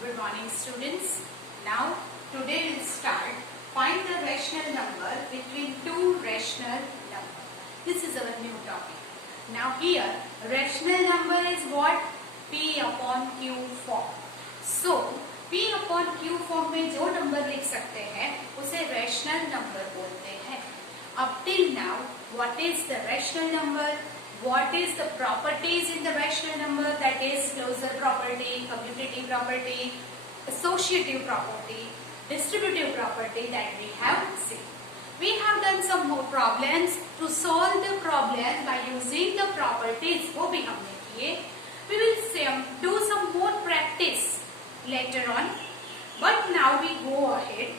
Good morning, students. Now, today we'll start find the rational number between two rational numbers. This is our new topic. Now here, rational number is what? P upon Q form. So, P upon Q form में जो number लिख सकते हैं उसे rational number बोलते हैं. Up till now, what is the rational number? What is the properties in the rational number? That is closure property, commutative property, associative property, distributive property that we have seen. We have done some more problems to solve the problem by using the properties. वो भी हमने किए. We will do some more practice later on. But now we go ahead.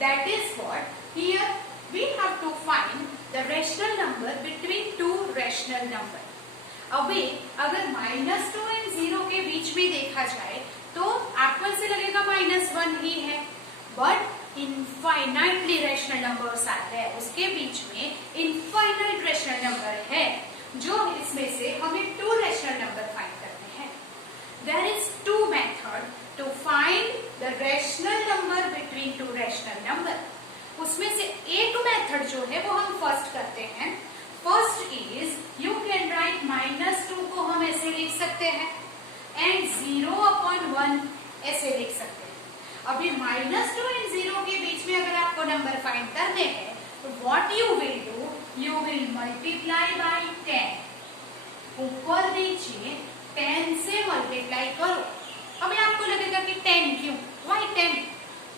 That is what here we have to find the rational number between two rational number. अभी अगर -2 और 0 के बीच में देखा जाए तो आपको ऐसे लगेगा -1 ही है, बट इनफाइनाइटली रेशनल नंबर्स आते हैं, उसके बीच में इनफाइनाइट रेशनल नंबर है जो इसमें से हमें टू रेशनल नंबर फाइंड करने हैं. There is two method to find the rational number between two rational number. उसमें से एक मेथड जो है वो हम फर्स्ट करते हैं. First is you can write -2 को हम ऐसे लिख सकते हैं एंड 0/1 ऐसे लिख सकते हैं. अभी -2 और 0 के बीच में अगर आपको नंबर फाइंड करने हैं तो what you will do, you will multiply by 10. ऊपर नीचे 10 से मल्टीप्लाई करो. अभी आपको लगेगा कि 10 क्यों, व्हाई 10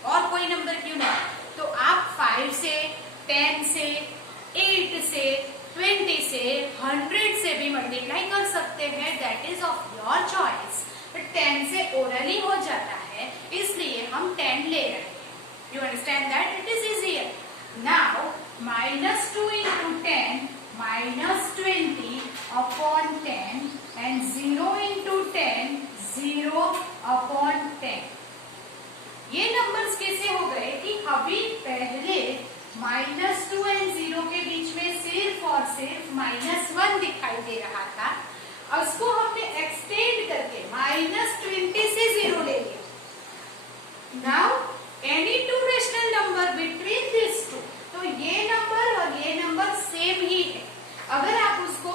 और कोई नंबर क्यों नहीं? तो आप 5 से, 10 से, 8 से, 20 से, 100 से भी मल्टीप्लाई कर सकते हैं. That is of your choice. 10 से ओरली हो जाता है इसलिए हम 10 ले रहे हैं. You understand that it is easier. Now -2 into 10 -20 upon 10 and 0 into 10 0/10. ये नंबर्स कैसे हो गए कि अभी पहले -2 और 0 के बीच में सिर्फ और सिर्फ -1 दिखाई दे रहा था. उसको हमने एक्सटेंड करके -20 से 0 ले लिया. Now any two rational number between this two, तो ये नंबर और ये नंबर सेम ही है. अगर आप उसको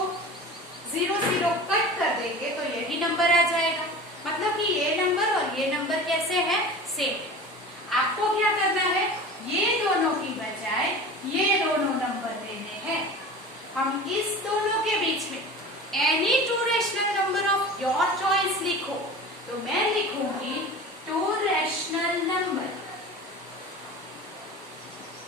0 0 कट कर देंगे तो यही नंबर आ जाएगा. मतलब कि ये नंबर और ये नंबर कैसे है? सेम. आपको क्या करना है, ये दोनों की बजाय ये दोनों नंबर लेने हैं. हम इस दोनों के बीच में any two rational number of your choice लिखो. तो मैं लिखूंगी टू रेशनल नंबर.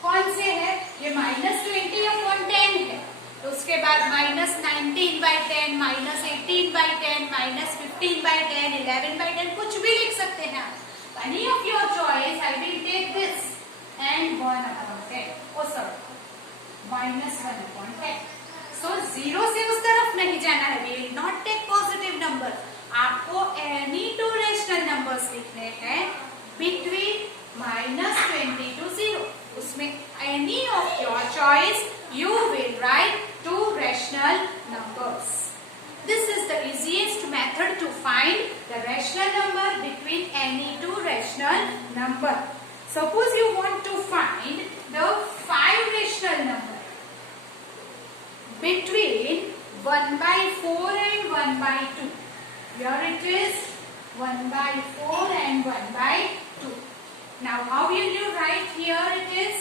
कौन से है? ये -20/10 है. तो उसके बाद -19/10, -18/10, -15/10, 11/10 कुछ भी लिख सकते हैं आप. Any of your choice, I will take this and 1/10. Oh sorry, -1/10. So 0 से उस तरफ नहीं जाना है. We will not take positive number. आपको any two rational numbers लिखने हैं between -20 to 0. उसमें any of your choice you will write two rational numbers. This is the easiest method to find the rational number between any two rational number. Suppose you want to find the 5 rational number between 1/4 and 1/2. Here it is 1/4 and 1/2. Now how will you write here it is?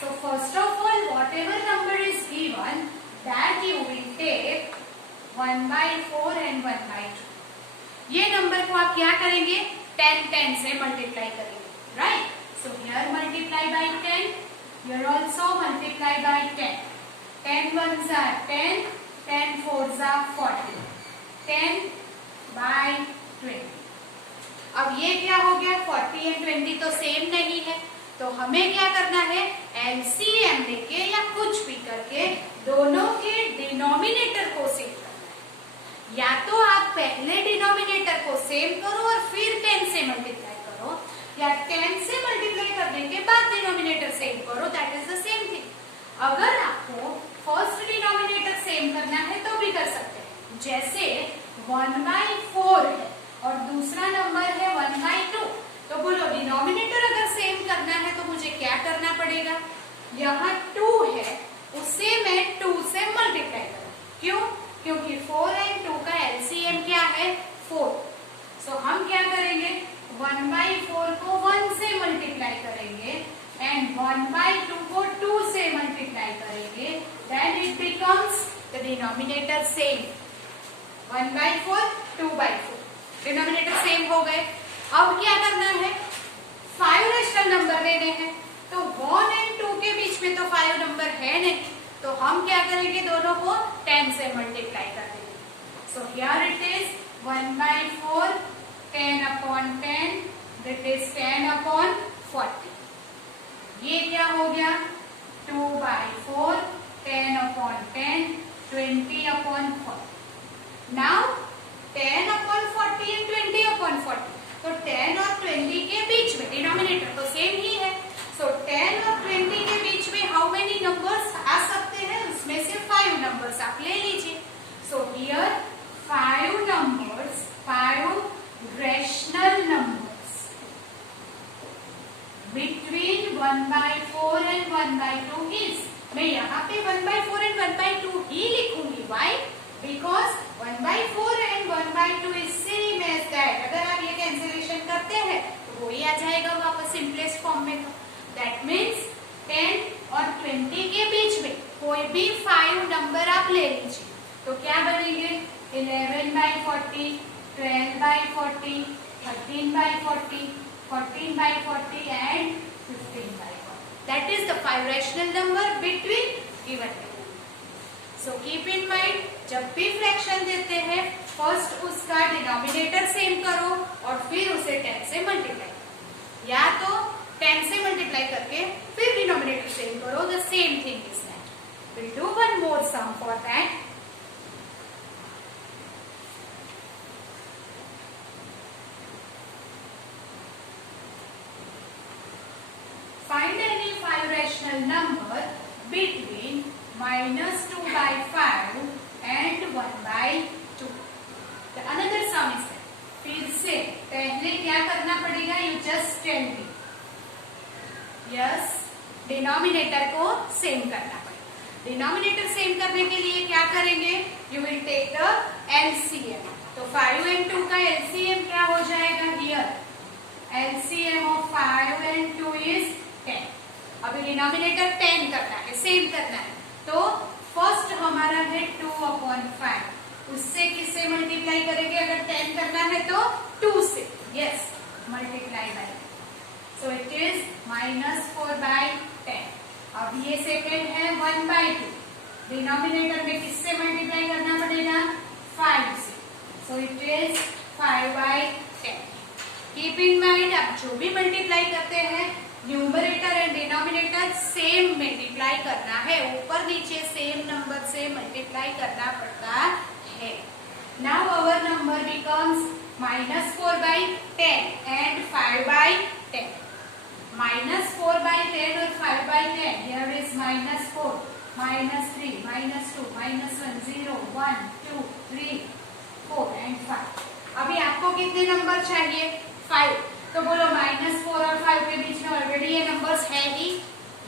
So first of all, whatever number is given, that you will take 1/4 and 1/2. ये number को आप क्या करेंगे? 10 से multiply करेंगे, right? So here multiply by 10, here also multiply by 10. 10 1s are 10, 10 4s are 40, 10/20. अब ये क्या हो गया? 40 और 20 तो सेम नहीं है, तो हमें क्या करना है? एलसीएम लेके या कुछ भी करके दोनों के डिनोमिनेटर को सेम करना है. या तो आप पहले डिनोमिनेटर को सेम करो और फिर 10 से मल्टीप्लाई करो, या 10 से मल्टीप्लाई करने के बाद डिनोमिनेटर सेम करो. That is the same thing. अगर आपको फर्स्ट डिनोमिनेटर सेम करना है तो भी कर सकते हैं. जैसे 1/4 है और दूसरा नंबर है 1/2। तो बोलो डिनोमिनेटर अगर सेम करना है तो मुझे क्या करना पड़ेगा, यहाँ 2 है उससे मैं 2 से मल्टीप्लाई करूँ। क्यों? क्योंकि 4 और 2 का एलसीएम क्या है 4। सो हम क्या करेंगे 1/4 को 1 से मल्टीप्लाई करेंगे एंड 1/2 को 2 से मल्टीप्लाई करेंगे, then it becomes the denominator same 1/4 2/4 denominator same हो गए। अब क्या करना है 5 रेशनल नंबर लेने हैं। तो 1 और 2 के बीच में तो 5 नंबर है नहीं, तो हम क्या करेंगे दोनों को 10 से मल्टीप्लाई कर देंगे। So here it is 1/4 10/10 that is 10/40। ये क्या हो गया 2/4 10/10 20/40। नाउ 10/40 एंड 20/40, तो 10 और 20 के बीच में डिनोमिनेटर तो सेम ही है। सो 10 और 20 के बीच में हाउ मेनी नंबर्स आ सकते हैं, उसमें से 5 नंबर्स आप ले लीजिए। So here 5 numbers 5 rational numbers between 1/4 and 1/2 is, मैं यहाँ पे 1/4 एंड 1/2 ही लिखूंगी। Why? Because 1/4 and 1/2 is same as that. अगर आप ये कैंसिलेशन करते हैं तो वो ही आ जाएगा वापस सिंपलेस्ट फॉर्म में। तो दैट मीन्स 10 और 20 के बीच में कोई भी 5 नंबर आप ले लीजिए, तो क्या बनेंगे 11/40 12/40 13/40 14/40 and 15/40। That is the 5 rational number between given. So keep in mind, जब भी फ्रैक्शन देते हैं फर्स्ट उसका डिनोमिनेटर सेम करो और फिर उसे 10 से मल्टीप्लाई करो, या तो 10 से मल्टीप्लाई करके फिर डिनोमिनेटर सेम करो। The same thing is that. Will do one more sum for that. Find any 5 rational number between -2/5 and 1/2. The another sum is there. फिर से पहले क्या करना पड़ेगा, you just tell me. Yes, denominator को same करना पड़ेगा। डिनोमिनेटर सेम करने के लिए क्या करेंगे, you will take the LCM. तो 5 and 2 का एलसीएम क्या हो जाएगा, here LCM of 5 and 2 is 10। अभी डिनोमिनेटर 10 करना है, सेम करना है, तो फर्स्ट हमारा है 2/5, उससे किससे मल्टीप्लाई करेंगे, अगर 10 करना है तो 2 से, yes multiply by, so it is -4/10। अब ये सेकेंड है 1/2, डिनोमिनेटर में किससे मल्टीप्लाई करना पड़ेगा 5 से, so it is 5/10। Keep in mind, आप जो भी मल्टीप्लाई करते हैं numerator and denominator same multiply करना है, ऊपर नीचे सेम नंबर से मल्टीप्लाई करना पड़ता है। Now our number becomes -4/10 and 5/10। -4/10 और 5/10, हियर इज -4 -3 -2 -1 0 1 2 3 4 एंड 5। अभी आपको कितने नंबर चाहिए 5, तो बोलो -4 और 5 के बीच में ऑलरेडी ये नंबर्स है ही,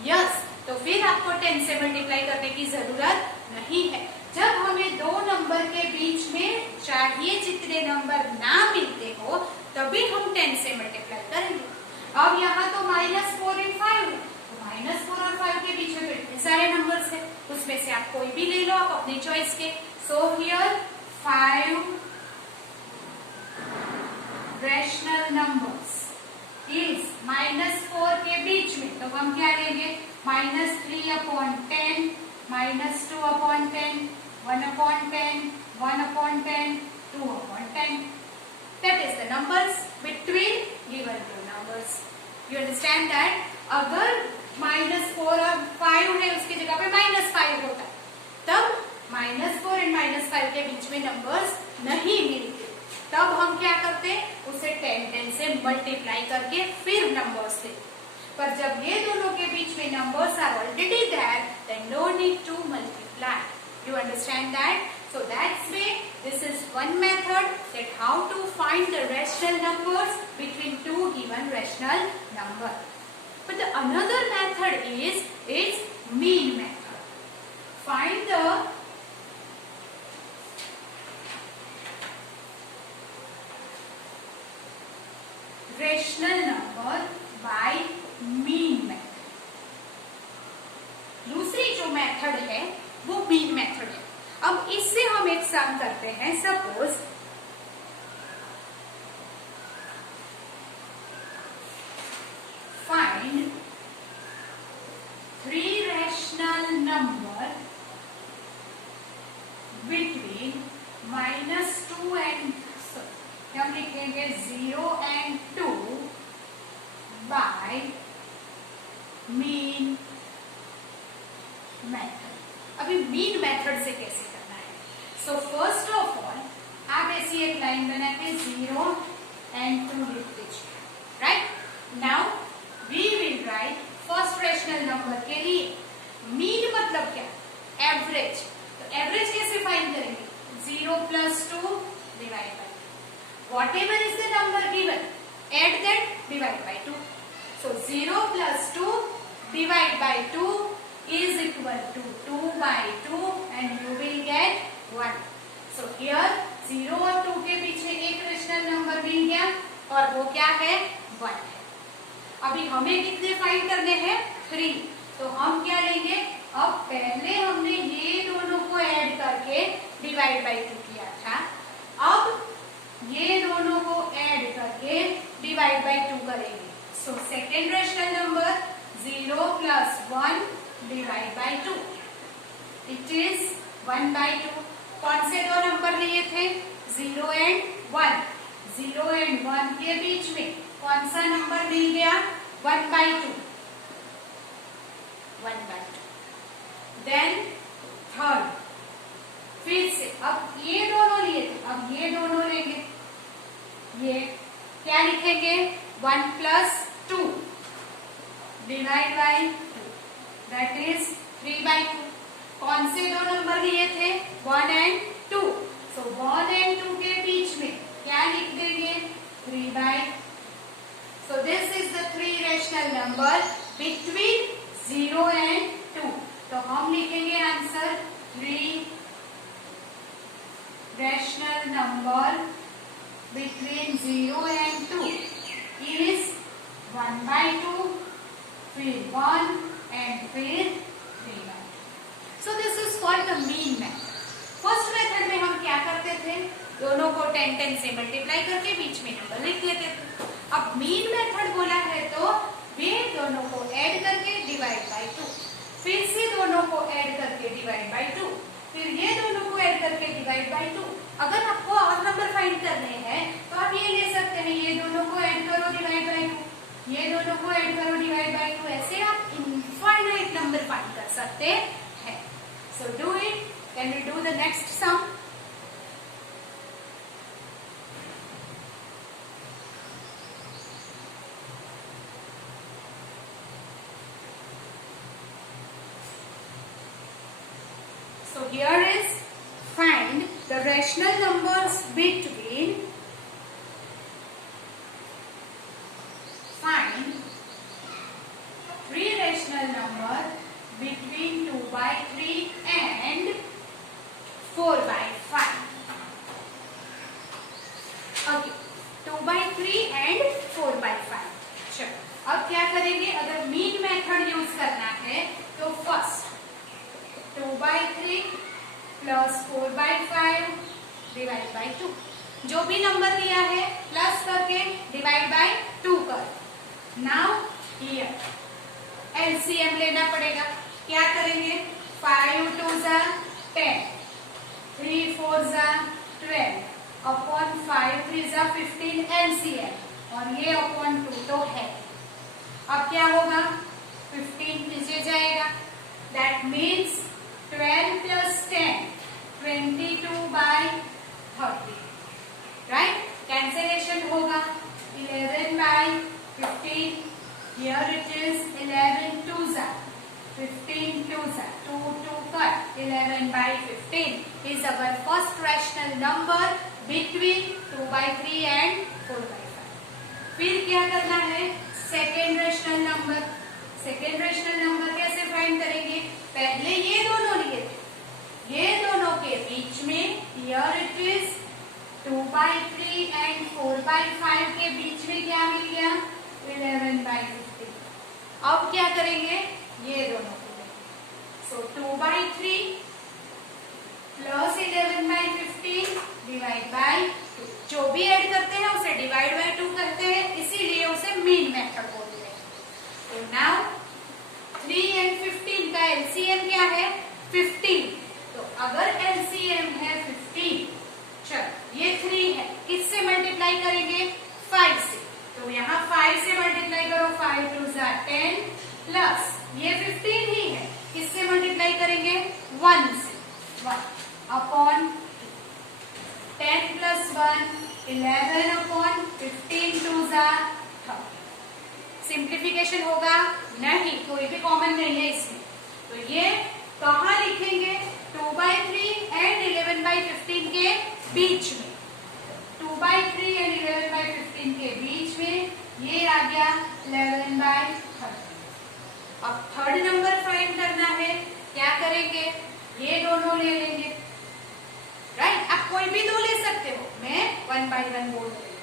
यस, तो फिर आपको 10 से मल्टीप्लाई करने की जरूरत नहीं है। जब हमें दो नंबर के बीच में चाहिए जितने नंबर ना मिलते हो तभी हम 10 से मल्टीप्लाई करेंगे। अब यहाँ तो -4 और 5 है, तो -4 और 5 के बीच में तो इतने सारे नंबर्स है, उसमें से आप कोई भी ले लो आप अपनी चॉइस के। सो हियर 5 रैशनल नंबर्स इज -4 के बीच में, तो हम क्या लेंगे -3/10 -2/10 1/10 1/10 2/10। That is the numbers between given two numbers. You understand that? अगर -4 और 5 है उसकी जगह पे -5 होता, तब -4 और -5 के बीच में नंबर्स नहीं मिलते, तब हम क्या करते उसे 10 से मल्टीप्लाई करके फिर नंबर्स लेते। पर जब ये दोनों के बीच में numbers are already there, then no need to multiply. You understand that? So that's way this is one method that how to find find the rational numbers between two given rational number. But the another method is mean method. Find the rational number by mean method. दूसरी जो method है वो mean method है. अब इससे हम एक सम करते हैं. Suppose find 3 rational number between -2 and हम लिखेंगे 0 and 2 बाय मीन मेथड. अभी मीन मेथड से कैसे करना है? सो फर्स्ट ऑफ ऑल आप ऐसी एक लाइन बना के 0 and 2 लिख दीजिए. Right now we will write first rational number के लिए मीन मतलब क्या? एवरेज. तो एवरेज कैसे फाइंड करेंगे? 0 + 2 divide by whatever is the number given, add that, divide by 2. So 0 + 2 divide by 2 is equal to 2 by 2 and you will get 1. So here 0 और 2 के पीछे एक रेशनल नंबर मिल गया और वो क्या है? 1 है. अभी हमें कितने फाइंड करने हैं? 3. तो हम क्या लेंगे? अब पहले हमने ये दोनों को ऐड करके डिवाइड बाय 2 किया था. अब ये दोनों को ऐड करके डिवाइड बाय 2 करेंगे. So second rational number 0 + 1 divide by 2 it is 1 by 2. कौन से दो नंबर लिए थे? 0 and 1. 0 and 1 के बीच में कौन सा नंबर मिल गया? 1 by 2. 1 by 2. देन थर्ड फिर से अब ये दोनों लिए थे, अब ये दोनों लेंगे. ये क्या लिखेंगे? 1 + 2 divide by 2 that is 3 by 2. कौन से दो नंबर लिए थे? 1 and 2. सो 1 and 2 के बीच में क्या लिख देंगे? 3 by. So this is the 3 rational number between 0 and 2. तो हम लिखेंगे answer 3 rational number between 0 and 2 is 1 by 2, फिर 1 and फिर 3 by 2. So this is called the mean method. First method में हम क्या करते थे? दोनों को 10 से मल्टीप्लाई करके बीच में नंबर लिख लेते थे. अब मीन मेथड बोला है तो वे दोनों को ऐड करके डिवाइड बाय 2, फिर से दोनों को ऐड करके डिवाइड बाय 2, फिर ये दोनों को ऐड करके डिवाइड बाय 2. अगर आपको और नंबर फाइंड करने हैं तो आप ये ले सकते हैं, ये दोनों को ऐड करो डिवाइड बाय 2, ये दोनों को ऐड करो डिवाइड बाय 2. ऐसे आप इनफाइनाइट नंबर फाइंड कर सकते हैं. So do it. Can we do the next sum? So here is find the rational numbers between find 3 rational number between 2 by 3 and 4 by 5. Okay, 2 by 3 and 4 by 5. चलो अब क्या करेंगे? अगर mean method use करना है तो first 2 by 3 plus 4 by 5 divide by 2. जो भी नंबर दिया है प्लस करके डिवाइड बाय 2 कर. नाउ हियर एलसीएम लेना पड़ेगा. क्या करेंगे? 5 2 10, 3 4 12 अपॉन 5 3 15 एलसीएम, और ये अपॉन 2 तो है. अब क्या होगा? 15 नीचे जाएगा. That means 12 plus 10, 22 by 30. Right? Cancellation होगा. 11 by 15. Here it is 11 2 15 2 2 2 cut. 11 by 15 is our first rational number between 2/3 and 4/5। फिर क्या करना है, second rational number. Second rational number कैसे फाइंड करेंगे, पहले ये दोनों लिए थे, ये दोनों के बीच में हियर इट इज 2/3 एंड 4/5 के बीच में क्या मिल गया, 11/15। अब क्या करेंगे, ये दोनों को सो 2/3 प्लस 11/15 डिवाइड बाय 2। जो भी ऐड करते हैं उसे डिवाइड बाय 2 करते हैं, इसीलिए उसे मीन मेथड बोलते हैं। तो नाउ 3 एंड 15 का एलसीएम क्या है, 15। तो अगर एलसीएम है 15, चलो ये 3 है, किससे मल्टीप्लाई करेंगे, 5 से। तो यहाँ 5 से मल्टीप्लाई करो, 5 2 10 प्लस ये 15 ही है, किससे मल्टीप्लाई करेंगे, 1 से। 1 अपॉन 10 प्लस 1 11 अपॉन 15 2 30। सिंप्लीफिकेशन होगा नहीं, कोई भी कॉमन नहीं है इसमें, तो ये कहाँ लिखेंगे, 2/3 एंड 11/15 के बीच में। 2/3 एंड 11/15 के बीच में ये आ गया 11/30। अब थर्ड नंबर फाइंड करना है, क्या करेंगे, ये दोनों ले लेंगे, राइट। आप कोई भी दो ले सकते हो, मैं 1 by 1 बोल रही हूँ।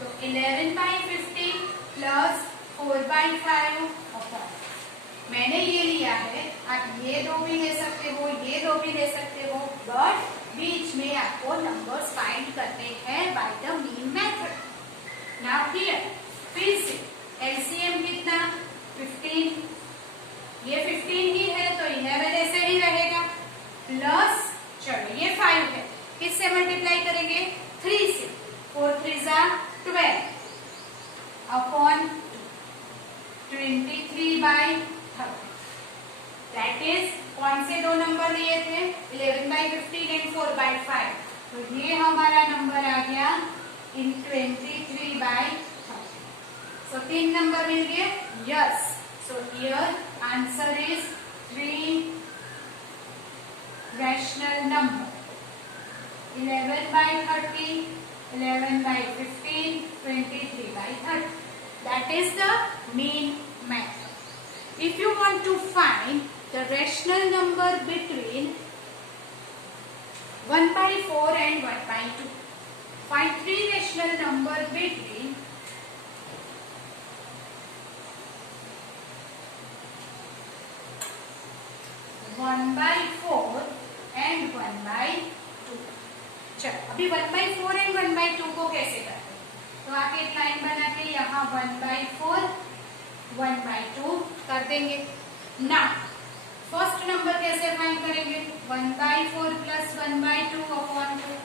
तो 11/15 प्लस 4/5 अपॉन, मैंने ये लिया है, आप ये दो भी ले सकते हो, ये दो भी ले सकते हो, बट बीच में आपको नंबर्स फाइंड करने हैं by the mean method. Now here फिर से एलसीएम कितना, 15, ये 15 ही है तो 11 ऐसे ही रहेगा, प्लस चलो ये 5 है, किससे मल्टीप्लाई करेंगे, 3 से। 4 3 12 अपॉन 23/30। दैट इज कौन से दो नंबर लिए थे, 11/15 एंड 4/5। तो ये हमारा नंबर आ गया इन 23/30। सो 3 नंबर मिल गए, yes. So here answer is 3 rational number, 11/30, 11/15, 23/30. That is the mean method. If you want to find the rational number between 1/4 and 1/2, find 3 rational number between 1/4 and 1/2। चलो अभी 1/4 and 1/2 को कैसे करते हैं, तो आप एक लाइन बना के यहाँ 1/4 1/2 कर देंगे ना। फर्स्ट नंबर कैसे फाइंड करेंगे, 1/4 प्लस 1/2 अपॉन 2।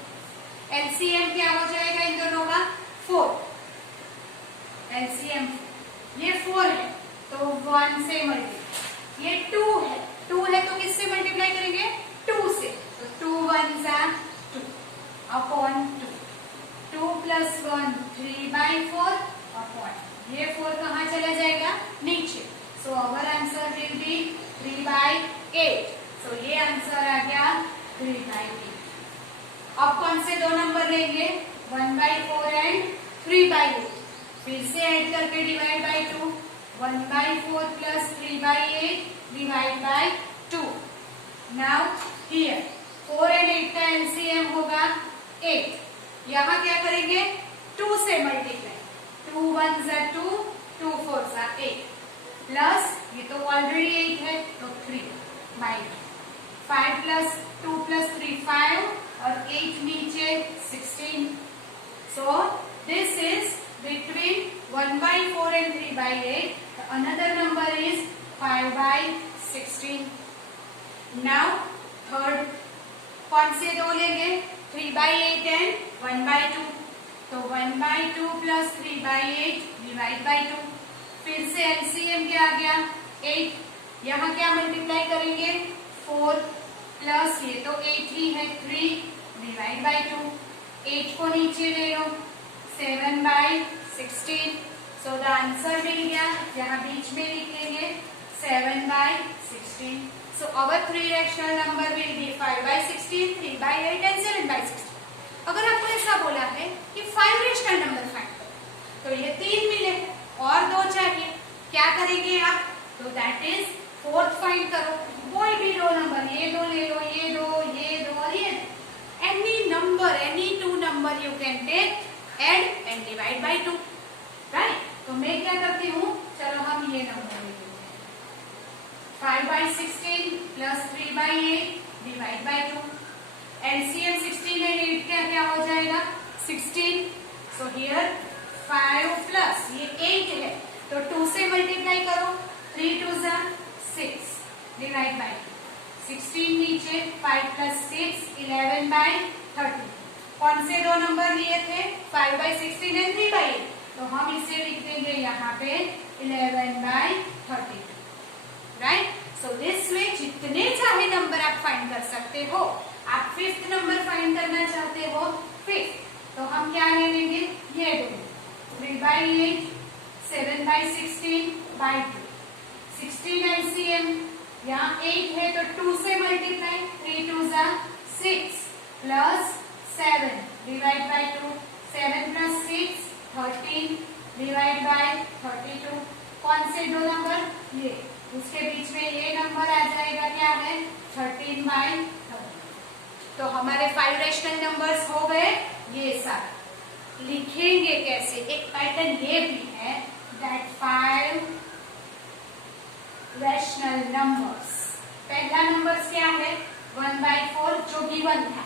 एलसीएम क्या हो जाएगा इन दोनों का, 4। एलसीएम ये 4 है तो 1 से मल्टीप्लाई, ये 2 है, 2 है तो किससे मल्टीप्लाई करेंगे, 2 से। तो 2 1 2 अपॉन 2, 2 प्लस 1 3/4 अपॉन ये 4 कहाँ चला जाएगा, नीचे। So our answer will be 3/8। So ये आंसर आ गया 3/8। अब कौन से दो नंबर लेंगे, 1/4 एंड 3/8। फिर से ऐड करके divide by 2, 1/4 plus 3/8 divide by 2। Now here 4 and 8 का एलसीएम होगा 8। यहाँ क्या करेंगे, 2 से मल्टीप्लाई, 2 1 2, 2 4 8 प्लस ये तो ऑलरेडी 8 है तो 3 माइनस 5 प्लस 2 प्लस 3 5 और 8 नीचे 16। So this is between 1/4 and 3/8. Another number is 5/16. Now third कौन से दो लेंगे, 3/8 and 1/2। तो 1/2 प्लस 3/8 डिवाइड बाय 2। फिर से एलसीएम क्या आ गया, 8। यहाँ क्या मल्टीप्लाई करेंगे, 4 प्लस ये तो 8 ही है, 3 डिवाइड बाय 2। 8 को नीचे ले लो, 7/16। सो द आंसर मिल गया, यहाँ बीच में लिख लेंगे 7/16। सो our 3 rational number will be 5/16, 3/8 and 7/16। अगर आपको ऐसा बोला है कि 5 रेशनल नंबर फाइंड करो, तो ये 3 मिले और 2 चाहिए, क्या करेंगे आप? तो दैट इज 4th फाइंड करो। कोई भी 2 नंबर, ये 2 ले लो, ये 2 और ये any number, any 2 number you can take, add and divide by 2, right? तो मैं क्या करती हूँ, चलो हम ये नंबर ले लेते हैं, 5/16 plus 3/8 divide by 2। LCM 16 and 8 क्या हो जाएगा? 16। सो हियर 5 प्लस ये 8 है, तो 2 से मल्टीप्लाई करो, 3 2 6 डिवाइड बाय 16 नीचे, 5 प्लस 6 11/30। कौन से 2 नंबर लिए थे? 5/16 एंड 3/8, तो हम इसे लिख देंगे यहाँ पे 11/32, राइट? सो दिस वे जितने चाहे नंबर आप फाइंड कर सकते हो। आप 5th नंबर फाइंड करना चाहते हो, 5th, तो हम क्या ले लेंगे? ये 2, 3/8 7/16/2, 16 एलसीएम, यहाँ 8 है तो 2 से multiply, 3 2 6 plus 7 divide by 2, 7 plus 6 13 divide by 32। कौन से 2 नंबर? ये, उसके बीच में ये नंबर आ जाएगा, क्या है? 13/30। तो हमारे 5 रेशनल नंबर्स हो गए। ये सारे लिखेंगे कैसे? एक पैटर्न ये भी है, दैट 5 रेशनल नंबर्स। पहला नंबर्स क्या है? 1/4 जो गिवन था,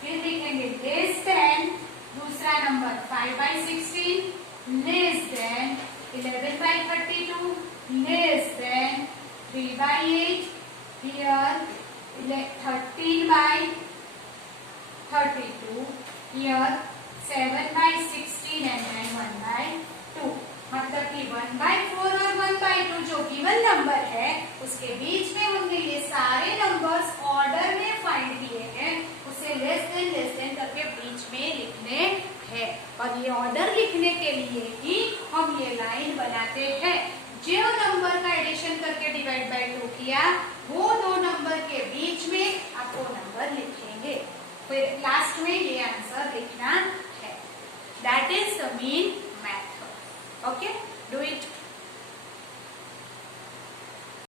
फिर लिखेंगे लेस देन दूसरा number 5/16, less than 11/32, less than 3/8, here 13/32, here 7/16 and then 1/2। मतलब कि 1/4 और 1/2 जो गिवन नंबर है, उसके बीच में हमने ये सारे नंबर्स ऑर्डर में फाइंड किए हैं, उसे लेस देन करके बीच में लिखने हैं। और ये ऑर्डर लिखने के लिए ही हम ये लाइन बनाते हैं। जो नंबर का एडिशन करके डिवाइड बाय 2 किया, वो 2 नंबर के बीच में आप वो नंबर लिखेंगे, फिर लास्ट में ये आंसर लिखना है। That is the main method. Okay, do it.